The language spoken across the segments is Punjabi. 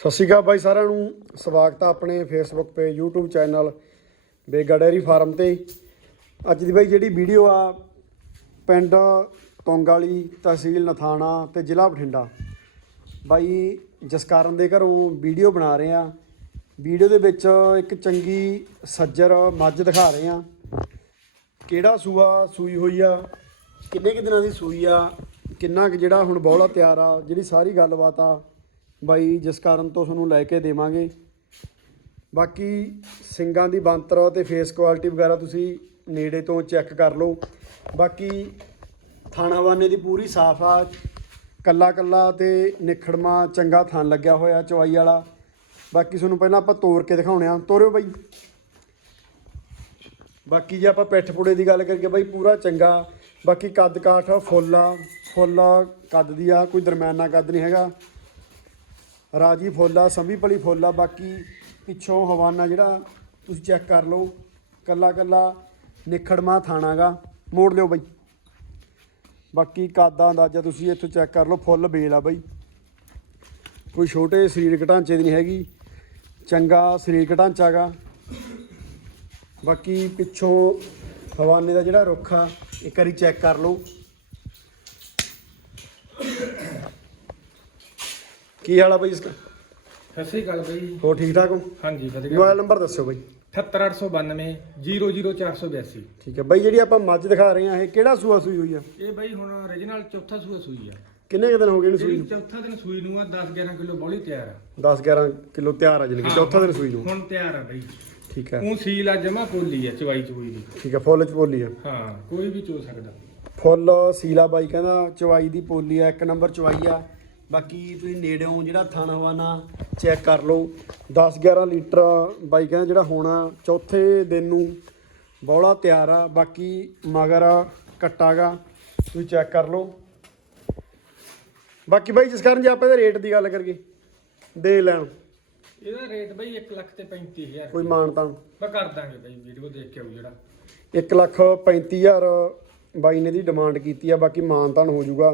ਸਤਿ ਸ਼੍ਰੀ ਅਕਾਲ ਬਾਈ ਸਾਰਿਆਂ ਨੂੰ। ਸਵਾਗਤ ਆ ਆਪਣੇ ਫੇਸਬੁੱਕ ਤੇ, YouTube channel Bega dairy farm ਤੇ। ਅੱਜ ਦੀ ਬਾਈ ਜਿਹੜੀ ਵੀਡੀਓ ਆ, ਪਿੰਡ ਤੋਂਗਾਲੀ ਤਹਿਸੀਲ ਨਥਾਣਾ ਤੇ ਜ਼ਿਲ੍ਹਾ ਬਠਿੰਡਾ। ਬਾਈ ਜਸਕਾਰਨ ਦੇ ਘਰੋਂ ਵੀਡੀਓ ਬਣਾ ਰਹੇ ਆ। ਵੀਡੀਓ ਦੇ ਵਿੱਚ ਇੱਕ ਚੰਗੀ ਸੱਜਰ ਮੱਝ ਦਿਖਾ ਰਹੇ ਆ। ਕਿਹੜਾ ਸੂਆ ਸੂਈ ਹੋਈ ਆ? ਕਿੰਨੇ ਕਿ ਦਿਨਾਂ ਦੀ ਸੂਈ ਆ? ਕਿੰਨਾ ਕੁ ਜਿਹੜਾ ਹੁਣ ਬੌਲਾ ਤਿਆਰ ਆ? ਜਿਹੜੀ ਸਾਰੀ ਗੱਲਬਾਤ ਆ ਬਾਈ, ਜਿਸ ਕਾਰਨ ਤੋਂ ਤੁਹਾਨੂੰ ਲੈ ਕੇ ਦੇਵਾਂਗੇ। ਬਾਕੀ ਸਿੰਗਾਂ ਦੀ ਬੰਤਰ ਤੇ ਫੇਸ ਕੁਆਲਿਟੀ ਵਗੈਰਾ ਤੁਸੀਂ ਨੇੜੇ ਤੋਂ ਚੈੱਕ ਕਰ ਲਓ। ਬਾਕੀ ਥਾਣਾ ਵਾਨੇ ਦੀ ਪੂਰੀ ਸਾਫ਼ ਆ। ਕੱਲਾ ਕੱਲਾ ਤੇ ਨਿਖੜਮਾ ਚੰਗਾ ਥਣ ਲੱਗਿਆ ਹੋਇਆ ਚਵਾਈ ਵਾਲਾ। ਬਾਕੀ ਤੁਹਾਨੂੰ ਪਹਿਲਾਂ ਆਪਾਂ ਤੋੜ ਕੇ ਦਿਖਾਉਣੇ ਆ। ਤੋਰਿਓ ਬਾਈ। ਬਾਕੀ ਜੇ ਆਪਾਂ ਪਿੱਠ ਪੁੜੇ ਦੀ ਗੱਲ ਕਰੀਏ ਬਾਈ, ਪੂਰਾ ਚੰਗਾ। ਬਾਕੀ ਕੱਦ ਕਾਠ ਫੁੱਲ ਆ। ਫੁੱਲ ਕੱਦ ਦੀ ਆ, ਕੋਈ ਦਰਮਿਆਨਾ ਕੱਦ ਨਹੀਂ ਹੈਗਾ। ਰਾਜੀ ਫੁੱਲ ਆ ਸੰਭੀ ਭਲੀ ਫੁੱਲ ਆ ਬਾਕੀ ਪਿੱਛੋਂ ਹਵਾਨਾ ਜਿਹੜਾ ਤੁਸੀਂ ਚੈੱਕ ਕਰ ਲਓ, ਕੱਲਾ ਕੱਲਾ ਨਿਖੜਮਾ ਥਾਣਾਗਾ ਮੋੜ ਲਿਓ ਬਈ। ਬਾਕੀ ਕੱਦ ਅੰਦਾਜ਼ਾ ਤੁਸੀਂ ਇੱਥੋਂ ਚੈੱਕ ਕਰ ਲਓ, ਫੁੱਲ ਬੇਲ ਆ ਬਾਈ। ਕੋਈ ਛੋਟੇ ਸਰੀਰਕ ਢਾਂਚੇ ਦੀ ਨਹੀਂ ਹੈਗੀ, ਚੰਗਾ ਸਰੀਰਕ ਢਾਂਚਾ ਗਾ। ਬਾਕੀ ਪਿੱਛੋਂ ਹਵਾਨੇ ਦਾ ਜਿਹੜਾ ਰੁੱਖ ਆ, ਇੱਕ ਵਾਰੀ ਚੈੱਕ ਕਰ ਲਓ। ਕੀ ਹਾਲ ਆ ਬਾਈ ਇਸਕਾ ਸਤਿ ਸ਼੍ਰੀ ਅਕਾਲ ਬਈ ਹੋ ਠੀਕ ਠਾਕ ਹੋ? ਹਾਂਜੀ ਵਧੀਆ। ਮੋਬਾਈਲ ਨੰਬਰ ਦੱਸਿਓ ਬਾਈ। 78892 00482 ਠੀਕ ਹੈ ਬਾਈ ਜਿਹੜੀ ਆਪਾਂ ਮੱਝ ਦਿਖਾ ਰਹੇ ਆ ਇਹ ਕਿਹੜਾ ਸੂਆ ਸੂਈ ਹੋਈ ਆ? ਇਹ ਬਈ ਹੁਣ origignal ਚੌਥਾ ਸੂਆ ਸੂਈ ਆ। ਕਿੰਨੇ ਕੁ ਦਿਨ ਹੋ ਗਏ ਇਹਨੂੰ ਸੂਈ ਚੌਥਾ ਦਿਨ ਸੂਈ ਨੂੰ ਆ 10 11 ਕਿਲੋ ਬੋਲੀ ਤਿਆਰ ਆ। 10 11 ਕਿਲੋ ਤਿਆਰ ਆ ਜਾਣੀ ਕਿ ਚੌਥਾ ਦਿਨ ਸੂਈ ਨੂੰ। ਹੁਣ ਤਿਆਰ ਆ ਬਈ। ਠੀਕ ਹੈ। ਉਹ ਸੀਲ ਆ ਜਮਾ ਪੋਲੀ ਆ ਚਵਾਈ ਚੂਈ ਦੀ। ਠੀਕ ਹੈ ਫੁੱਲ ਚ ਬੋਲੀ ਆ। ਹਾਂ ਕੋਈ ਵੀ ਚੋ ਸਕਦਾ। ਫੁੱਲ ਸੀਲਾ ਬਾਈ ਕਹਿੰਦਾ ਚਵਾਈ ਦੀ ਪੋਲੀ ਆ ਇੱਕ ਨੰਬਰ ਚਵਾਈ ਆ। ਬਾਕੀ ਤੁਸੀਂ ਨੇੜਿਓਂ ਜਿਹੜਾ ਥਣ ਹਵਾਨਾ ਚੈੱਕ ਕਰ ਲਓ। 10 11 ਲੀਟਰ ਬਾਈ ਕਹਿੰਦਾ ਜਿਹੜਾ ਹੋਣਾ ਚੌਥੇ ਦਿਨ ਨੂੰ ਬੌਲਾ ਤਿਆਰ ਆ ਬਾਕੀ ਮਗਰ ਕੱਟਾਗਾ ਤੁਸੀਂ ਚੈੱਕ ਕਰ ਲਓ। ਬਾਕੀ ਬਾਈ ਜਿਸ ਕਾਰਨ ਜੇ ਆਪਾਂ ਇਹਦੇ ਰੇਟ ਦੀ ਗੱਲ ਕਰੀਏ ਦੇ ਲੈਣ। ਇਹਦਾ ਰੇਟ ਬਈ 1 ਲੱਖ ਤੇ 35000 ਕੋਈ ਮਾਨਤਾ ਮੈਂ ਕਰ ਦਾਂਗੇ ਬਈ ਵੀਡੀਓ ਦੇਖ ਕੇ ਆਉ ਜਿਹੜਾ। 1 ਲੱਖ 35000 ਬਾਈ ਨੇ ਦੀ ਡਿਮਾਂਡ ਕੀਤੀ ਆ ਬਾਕੀ ਮਾਨਤਾਨ ਹੋ ਜਾਊਗਾ।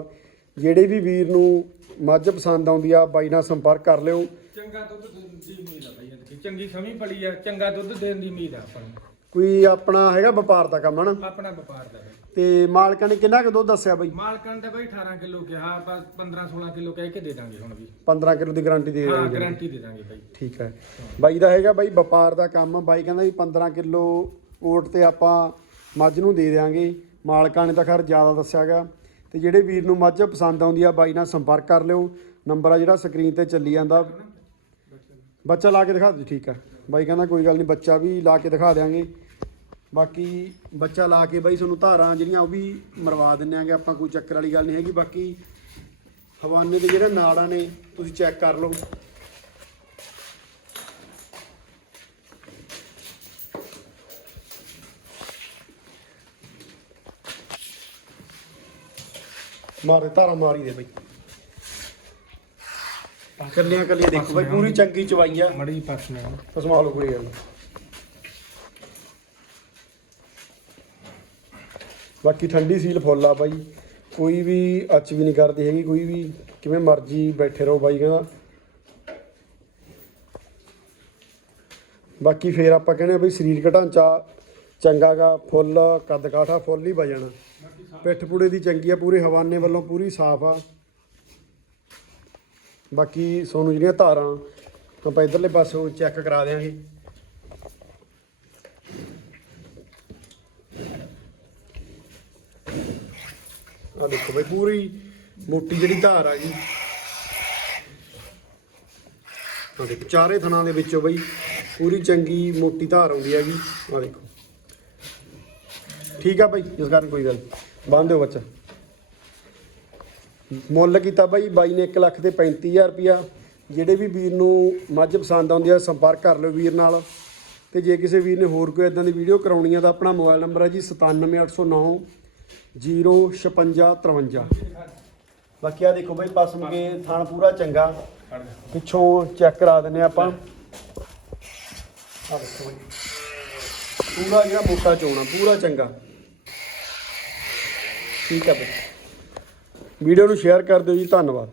ਜਿਹੜੇ ਵੀ ਵੀਰ ਨੂੰ ਮੱਝ ਪਸੰਦ ਆਉਂਦੀ ਆ ਬਾਈ ਨਾਲ ਸੰਪਰਕ ਕਰ ਲਿਓ। ਚੰਗਾ ਦੁੱਧ ਦੇਣ ਦੀ ਉਮੀਦ ਆ ਬਈ ਇਹਦੀ ਚੰਗੀ ਸਮੀ ਪਲੀ ਆ ਚੰਗਾ ਦੁੱਧ ਦੇਣ ਦੀ ਉਮੀਦ ਆ ਆਪਾਂ ਨੂੰ। ਕੋਈ ਆਪਣਾ ਹੈਗਾ ਵਪਾਰ ਦਾ ਕੰਮ ਹਨ? ਆਪਣਾ ਵਪਾਰ ਦਾ ਬਈ। ਤੇ ਮਾਲਕਾਂ ਨੇ ਕਿੰਨਾ ਕੁ ਦੁੱਧ ਦੱਸਿਆ ਬਾਈ? ਮਾਲਕਾਂ ਦਾ ਬਈ 18 ਕਿਲੋ ਕਿਹਾ ਆਪਾਂ 15 16 ਕਿਲੋ ਕਹਿ ਕੇ ਦੇ ਦਾਂਗੇ ਹੁਣ ਵੀ। 15 ਕਿਲੋ ਦੀ ਗਾਰੰਟੀ ਦੇ ਹਾਂ ਗਾਰੰਟੀ ਦੇ ਦਾਂਗੇ ਬਈ। ਠੀਕ ਹੈ। ਬਾਈ ਦਾ ਹੈਗਾ ਬਾਈ ਵਪਾਰ ਦਾ ਕੰਮ। ਬਾਈ ਕਹਿੰਦਾ ਵੀ 15 ਕਿਲੋ ਓਟ ਤੇ ਆਪਾਂ ਮੱਝ ਨੂੰ ਦੇ ਦੇਾਂਗੇ ਮਾਲਕਾਂ ਨੇ ਤਾਂ ਖੈਰ ਜ਼ਿਆਦਾ ਦੱਸਿਆਗਾ ਤੇ ਜਿਹੜੇ ਵੀਰ ਨੂੰ ਮੱਝ ਪਸੰਦ ਆਉਂਦੀ ਆ, ਬਾਈ ਨਾਲ ਸੰਪਰਕ ਕਰ ਲਿਓ। ਨੰਬਰ ਆ ਜਿਹੜਾ ਸਕਰੀਨ ਤੇ ਚੱਲੀ ਜਾਂਦਾ। ਬੱਚਾ ਲਾ ਕੇ ਦਿਖਾ ਦਿਓ ਠੀਕ ਆ। ਬਾਈ ਕਹਿੰਦਾ ਕੋਈ ਗੱਲ ਨਹੀਂ ਬੱਚਾ ਵੀ ਲਾ ਕੇ ਦਿਖਾ ਦਿਆਂਗੇ। ਬਾਕੀ ਬੱਚਾ ਲਾ ਕੇ ਬਾਈ ਤੁਹਾਨੂੰ ਧਾਰਾਂ ਜਿਹੜੀਆਂ ਉਹ ਵੀ ਮਰਵਾ ਦਿੰਨੇ ਆਂਗੇ, ਆਪਾਂ ਕੋਈ ਚੱਕਰ ਵਾਲੀ ਗੱਲ ਨਹੀਂ ਹੈਗੀ। ਬਾਕੀ ਹਵਾਨੇ ਦੇ ਜਿਹੜੇ ਨਾੜਾਂ ਨੇ, ਤੁਸੀਂ ਚੈੱਕ ਕਰ ਲਓ। ਮਾਰੇ ਧਾਰਾ ਮਾਰੀ ਦੇ ਬਈ। ਕੱਲੀਆਂ ਕੱਲੀਆਂ ਦੇਖੋ ਬਈ ਪੂਰੀ ਚੰਗੀ ਚਵਾਈ ਆ ਮੜੀ ਪਾਸ ਨੇ ਲਓ ਕੋਈ ਗੱਲ। ਬਾਕੀ ਠੰਡੀ ਸੀਲ ਫੁੱਲ ਆ ਬਾਈ। ਕੋਈ ਵੀ ਅੱਚ ਵੀ ਨਹੀਂ ਕਰਦੀ ਹੈਗੀ ਕੋਈ ਵੀ ਕਿਵੇਂ ਮਰਜ਼ੀ ਬੈਠੇ ਰਹੋ ਬਾਈ ਕਹਿੰਦਾ। ਬਾਕੀ ਫੇਰ ਆਪਾਂ ਕਹਿੰਦੇ ਆ ਬਈ ਸਰੀਰਕ ਢਾਂਚਾ ਚੰਗਾਗਾ ਫੁੱਲ ਕੱਦ ਕਾਠਾ ਫੁੱਲ ਹੀ ਵਜਣ ਪਿੱਠ ਪੂੜੇ ਦੀ ਚੰਗੀ ਆ, ਪੂਰੇ ਹਵਾਨੇ ਵੱਲੋਂ ਪੂਰੀ ਸਾਫ਼ ਆ। ਬਾਕੀ ਸੋਨੂੰ ਜਿਹੜੀਆਂ ਧਾਰਾਂ ਆਪਾਂ ਇਧਰਲੇ ਪਾਸੋਂ ਚੈੱਕ ਕਰਾ ਦਿਆਂਗੇ। ਆ ਦੇਖੋ ਬਈ, ਪੂਰੀ ਮੋਟੀ ਜਿਹੜੀ ਧਾਰ ਆ ਜੀ। ਆ ਦੇਖੋ, ਚਾਰੇ ਥਣਾਂ ਦੇ ਵਿੱਚੋਂ ਬਈ ਪੂਰੀ ਚੰਗੀ ਮੋਟੀ ਧਾਰ ਆਉਂਦੀ ਹੈਗੀ। ਆ ਦੇਖੋ। ਠੀਕ ਆ ਬਈ, ਇਸ ਕਾਰਨ ਕੋਈ ਗੱਲ ਬੰਨ ਦਿਓ ਬੱਚਾ। ਮੁੱਲ ਕੀਤਾ ਬਾਈ ਬਾਈ ਨੇ 1 ਲੱਖ ਤੇ 35000 ਰੁਪਿਆ ਜਿਹੜੇ ਵੀ ਵੀਰ ਨੂੰ ਮੱਝ ਪਸੰਦ ਆਉਂਦੀ ਆ, ਸੰਪਰਕ ਕਰ ਲਿਓ ਵੀਰ ਨਾਲ। ਤੇ ਜੇ ਕਿਸੇ ਵੀਰ ਨੇ ਹੋਰ ਕੋਈ ਇਦਾਂ ਦੀ ਵੀਡੀਓ ਕਰਾਉਣੀ ਆ, ਤਾਂ ਆਪਣਾ ਮੋਬਾਈਲ ਨੰਬਰ ਹੈ ਜੀ 97809 05653 ਬਾਕੀ ਆ ਦੇਖੋ ਬਾਈ ਪਸਮ ਕੇ ਥਣ ਪੂਰਾ ਚੰਗਾ। ਪਿੱਛੋਂ ਚੈੱਕ ਕਰਾ ਦਿੰਨੇ ਆਪਾਂ। ਆ ਦੇਖੋ ਬਾਈ। ਪੂਰਾ ਜਿਹੜਾ ਮੋਟਾ ਚੋਣਾ ਪੂਰਾ ਚੰਗਾ। ਠੀਕ ਹੈ ਬਾਈ। ਵੀਡੀਓ ਨੂੰ ਸ਼ੇਅਰ ਕਰ ਦਿਓ ਜੀ ਧੰਨਵਾਦ।